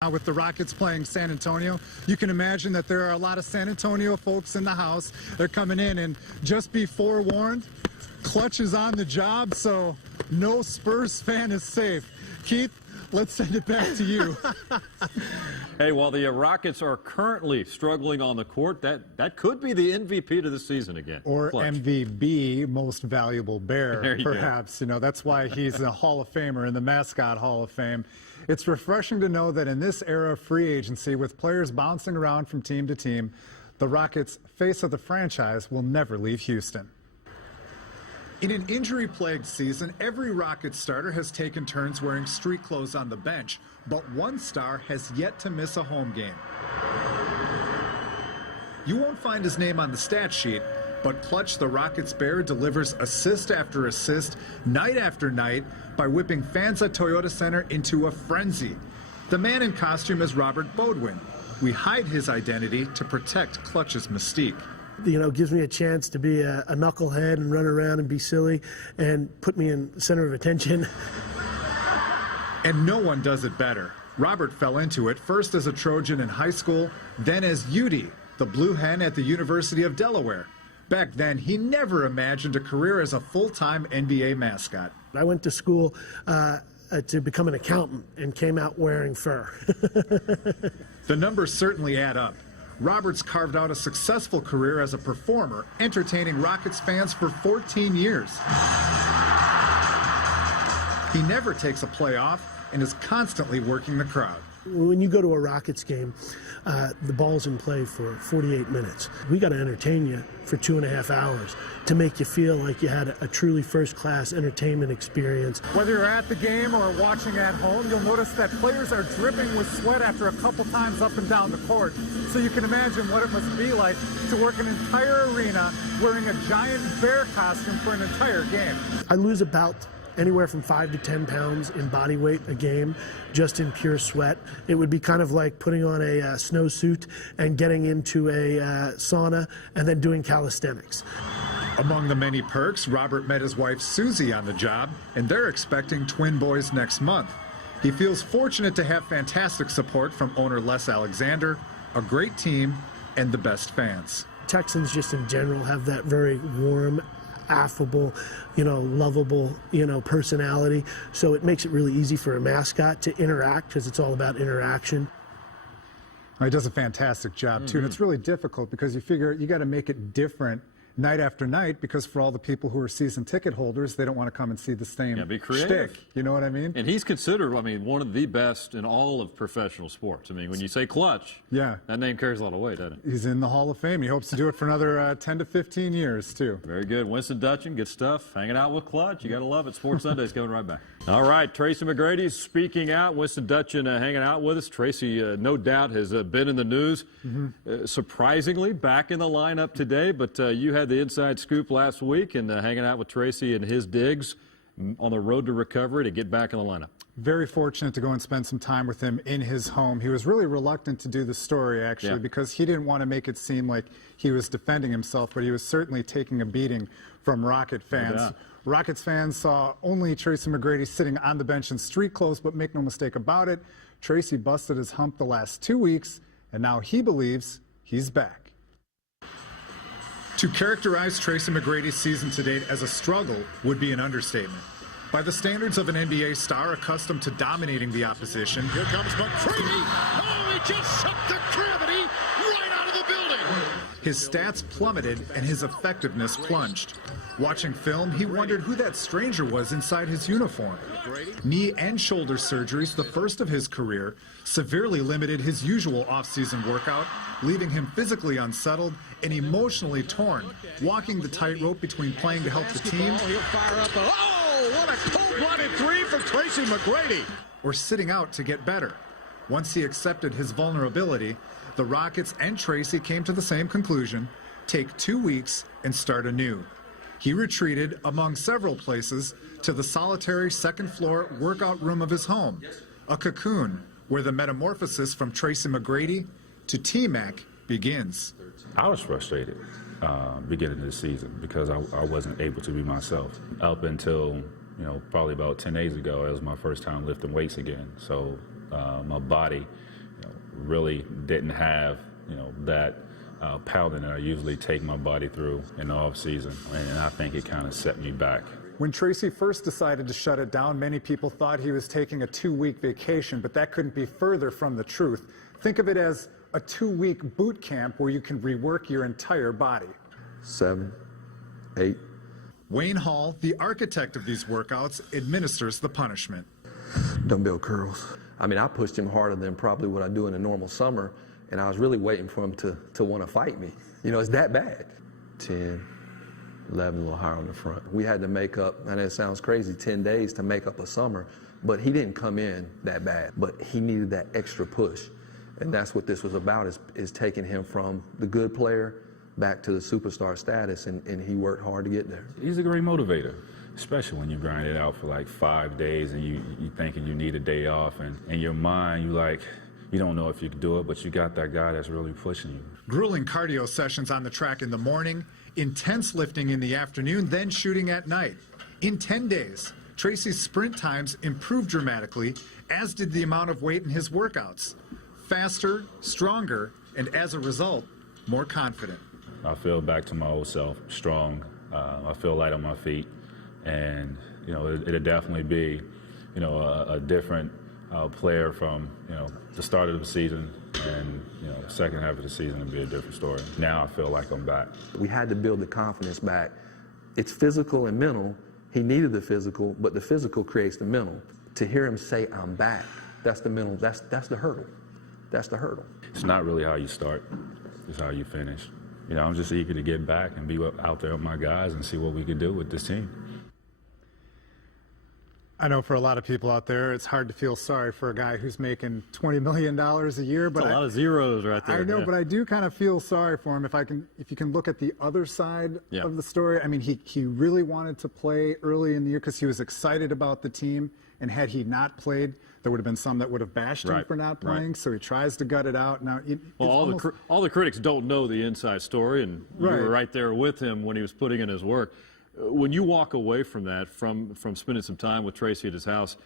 Now with the Rockets playing San Antonio, you can imagine that there are a lot of San Antonio folks in the house. They're coming in, and just be forewarned, Clutch is on the job, so no Spurs fan is safe. Keith, let's send it back to you. Hey, while the Rockets are currently struggling on the court, that could be the MVP to the season again. Or Clutch. MVB, most valuable bear, perhaps. Go. You know, that's why he's a Hall of Famer in the Mascot Hall of Fame. It's refreshing to know that in this era of free agency, with players bouncing around from team to team, the Rockets' face of the franchise will never leave Houston. In an injury-plagued season, every Rockets starter has taken turns wearing street clothes on the bench, but one star has yet to miss a home game. You won't find his name on the stat sheet, but Clutch, the Rockets bear, delivers assist after assist, night after night, by whipping fans at Toyota Center into a frenzy. The man in costume is Robert Bodwin. We hide his identity to protect Clutch's mystique. You know, gives me a chance to be a knucklehead and run around and be silly and put me in the center of attention. And no one does it better. Robert fell into it first as a Trojan in high school, then as Udi, the blue hen at the University of Delaware. Back then, he never imagined a career as a full-time NBA mascot. I went to school to become an accountant and came out wearing fur. The numbers certainly add up. Roberts carved out a successful career as a performer, entertaining Rockets fans for 14 years. He never takes a play off and is constantly working the crowd. When you go to a Rockets game, the ball's in play for 48 minutes. We got to entertain you for 2.5 hours to make you feel like you had a truly first-class entertainment experience. Whether you're at the game or watching at home, you'll notice that players are dripping with sweat after a couple times up and down the court. So you can imagine what it must be like to work an entire arena wearing a giant bear costume for an entire game. I lose about anywhere from 5 to 10 pounds in body weight a game, just in pure sweat. It would be kind of like putting on a snowsuit and getting into a sauna and then doing calisthenics. Among the many perks, Robert met his wife Susie on the job, and they're expecting twin boys next month. He feels fortunate to have fantastic support from owner Les Alexander, a great team, and the best fans. Texans just in general have that very warm, affable, lovable, personality. So it makes it really easy for a mascot to interact because it's all about interaction. He does a fantastic job, too. And it's really difficult because you figure you got to make it different night after night, because for all the people who are season ticket holders, they don't want to come and see the same be creative. shtick. You know what I mean? And he's considered, one of the best in all of professional sports. When you say Clutch, that name carries a lot of weight, doesn't it? He's in the Hall of Fame. He hopes to do it for another 10 to 15 years, too. Very good. Winston Dutchin, good stuff. Hanging out with Clutch. You got to love it. Sports Sunday's coming right back. All right, Tracy McGrady speaking out. Winston Dutchin hanging out with us. Tracy, no doubt, has been in the news. Surprisingly, back in the lineup today, but you had the inside scoop last week and hanging out with Tracy and his digs on the road to recovery to get back in the lineup. Very fortunate to go and spend some time with him in his home. He was really reluctant to do the story, actually, because he didn't want to make it seem like he was defending himself, but he was certainly taking a beating from Rocket fans. Rockets fans saw only Tracy McGrady sitting on the bench in street clothes, but make no mistake about it, Tracy busted his hump the last 2 weeks, and now he believes he's back. To characterize Tracy McGrady's season to date as a struggle would be an understatement. By the standards of an NBA star accustomed to dominating the opposition, here comes McGrady. Oh, he just sucked the gravity right out of the building. His stats plummeted and his effectiveness plunged. Watching film, he wondered who that stranger was inside his uniform. Knee and shoulder surgeries, the first of his career, severely limited his usual off-season workout, leaving him physically unsettled and emotionally torn, walking the tightrope between playing to help the team. He'll fire up. Oh, what a cold-blooded three for Tracy McGrady. Or sitting out to get better. Once he accepted his vulnerability, the Rockets and Tracy came to the same conclusion: take 2 weeks and start anew. He retreated, among several places, to the solitary second-floor workout room of his home, a cocoon where the metamorphosis from Tracy McGrady to T-Mac begins. I was frustrated beginning of the season because I wasn't able to be myself. Up until, probably about 10 days ago, it was my first time lifting weights again. So My body really didn't have that pounding that I usually take my body through in the off season, and I think it kind of set me back. When Tracy first decided to shut it down, many people thought he was taking a 2-week vacation, but that couldn't be further from the truth. Think of it as a 2-week boot camp where you can rework your entire body. 7, 8. Wayne Hall, the architect of these workouts, administers the punishment. Dumbbell curls. I mean, I pushed him harder than probably what I do in a normal summer, and I was really waiting for him to want to fight me. It's that bad. 10, 11, a little higher on the front. We had to make up, and it sounds crazy, 10 days to make up a summer, but he didn't come in that bad, but he needed that extra push. And that's what this was about, is taking him from the good player back to the superstar status, and he worked hard to get there. He's a great motivator, especially when you grind it out for like 5 days and you thinking you need a day off, and in your mind you don't know if you can do it, but you got that guy that's really pushing you. Grueling cardio sessions on the track in the morning, intense lifting in the afternoon, then shooting at night. In 10 days, Tracy's sprint times improved dramatically, as did the amount of weight in his workouts. Faster, stronger, and as a result, more confident. I feel back to my old self, strong. I feel light on my feet, and it'll definitely be, a different player from the start of the season, and the second half of the season will be a different story. Now I feel like I'm back. We had to build the confidence back. It's physical and mental. He needed the physical, but the physical creates the mental. To hear him say, "I'm back," that's the mental. That's the hurdle. That's the hurdle. It's not really how you start; it's how you finish. I'm just eager to get back and be out there with my guys and see what we can do with this team. I know for a lot of people out there, it's hard to feel sorry for a guy who's making $20 million a year. But a lot of zeros right there. I know, yeah. but I do kind of feel sorry for him. If you can look at the other side of the story. I mean, he really wanted to play early in the year because he was excited about the team. And had he not played, there would have been some that would have bashed him for not playing. So he tries to gut it out. Now, all the critics don't know the inside story, and you were right there with him when he was putting in his work. When you walk away from that, from spending some time with Tracy at his house,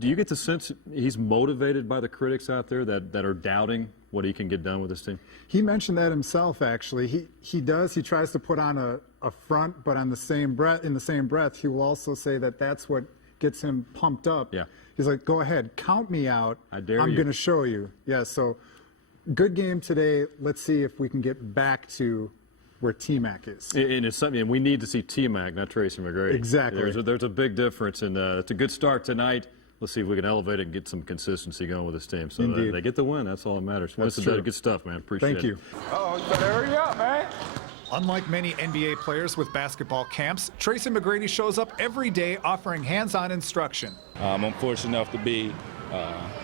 do you get the sense he's motivated by the critics out there that are doubting what he can get done with this team? He mentioned that himself, actually. He does. He tries to put on a front, but in the same breath, he will also say that that's what gets him pumped up. Yeah. He's like, go ahead, count me out. I dare you. I'm going to show you. Yeah, so good game today. Let's see if we can get back to where T-Mac is. And it's something, and we need to see T-Mac, not Tracy McGrady. Exactly. There's a big difference, and it's a good start tonight. Let's see if we can elevate it and get some consistency going with this team. So they get the win. That's all that matters. Winston did good stuff, man. Appreciate it. Thank you. Oh, you better hurry up, man. Unlike many NBA players with basketball camps, Tracy McGrady shows up every day offering hands-on instruction. I'm fortunate enough to be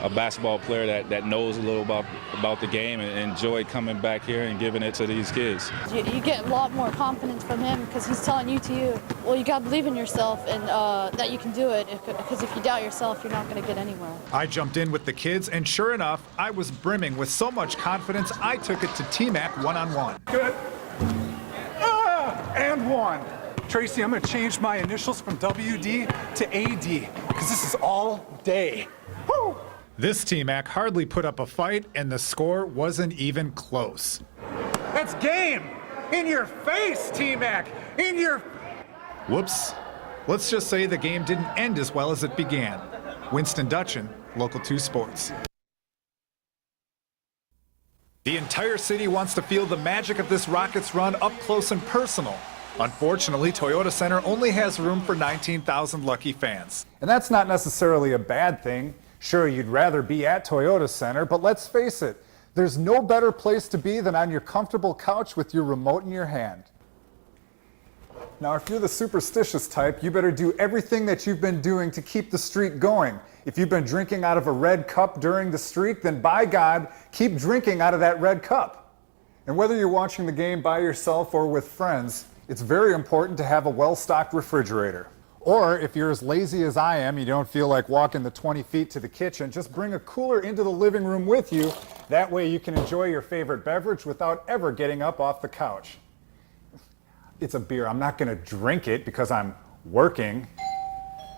a basketball player that knows a little about the game and enjoy coming back here and giving it to these kids. You get a lot more confidence from him because he's telling you, well, you got to believe in yourself and that you can do it, because if you doubt yourself, you're not going to get anywhere. I jumped in with the kids, and sure enough, I was brimming with so much confidence, I took it to T-Mac one-on-one. Good. And one. Tracy, I'm going to change my initials from WD to AD because this is all day. Woo! This T-Mac hardly put up a fight, and the score wasn't even close. That's game. In your face, T-Mac. In your... Whoops. Let's just say the game didn't end as well as it began. Winston Dutchin, Local 2 Sports. The entire city wants to feel the magic of this Rockets run up close and personal. Unfortunately, Toyota Center only has room for 19,000 lucky fans. And that's not necessarily a bad thing. Sure, you'd rather be at Toyota Center, but let's face it, there's no better place to be than on your comfortable couch with your remote in your hand. Now, if you're the superstitious type, you better do everything that you've been doing to keep the streak going. If you've been drinking out of a red cup during the streak, then by God, keep drinking out of that red cup. And whether you're watching the game by yourself or with friends, it's very important to have a well-stocked refrigerator. Or if you're as lazy as I am, you don't feel like walking the 20 feet to the kitchen, just bring a cooler into the living room with you. That way you can enjoy your favorite beverage without ever getting up off the couch. It's a beer. I'm not going to drink it because I'm working.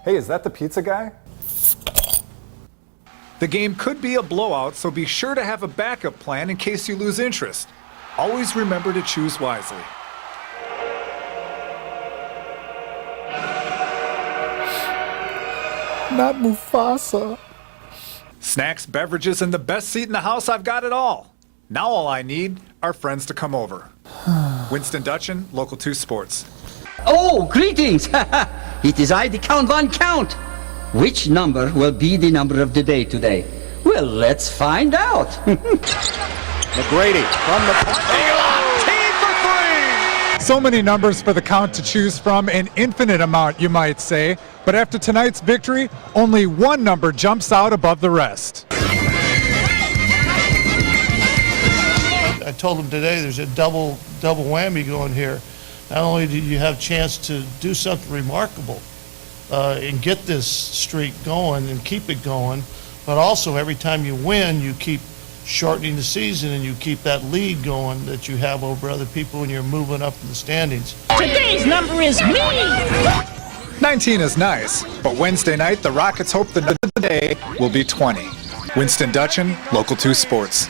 Hey, is that the pizza guy? The game could be a blowout, so be sure to have a backup plan in case you lose interest. Always remember to choose wisely. Not Mufasa. Snacks, beverages, and the best seat in the house, I've got it all. Now all I need are friends to come over. Winston Dutchin, Local 2 Sports. Oh, greetings! It is I, the Count Von Count. Which number will be the number of the day today? Well, let's find out. McGrady from the point. Team for three! So many numbers for the Count to choose from, an infinite amount, you might say. But after tonight's victory, only one number jumps out above the rest. I told him today there's a double whammy going here. Not only do you have a chance to do something remarkable and get this streak going and keep it going, but also every time you win, you keep shortening the season and you keep that lead going that you have over other people when you're moving up in the standings. Today's number is me! 19 is nice, but Wednesday night, the Rockets hope the day will be 20. Winston Dutchin, Local 2 Sports.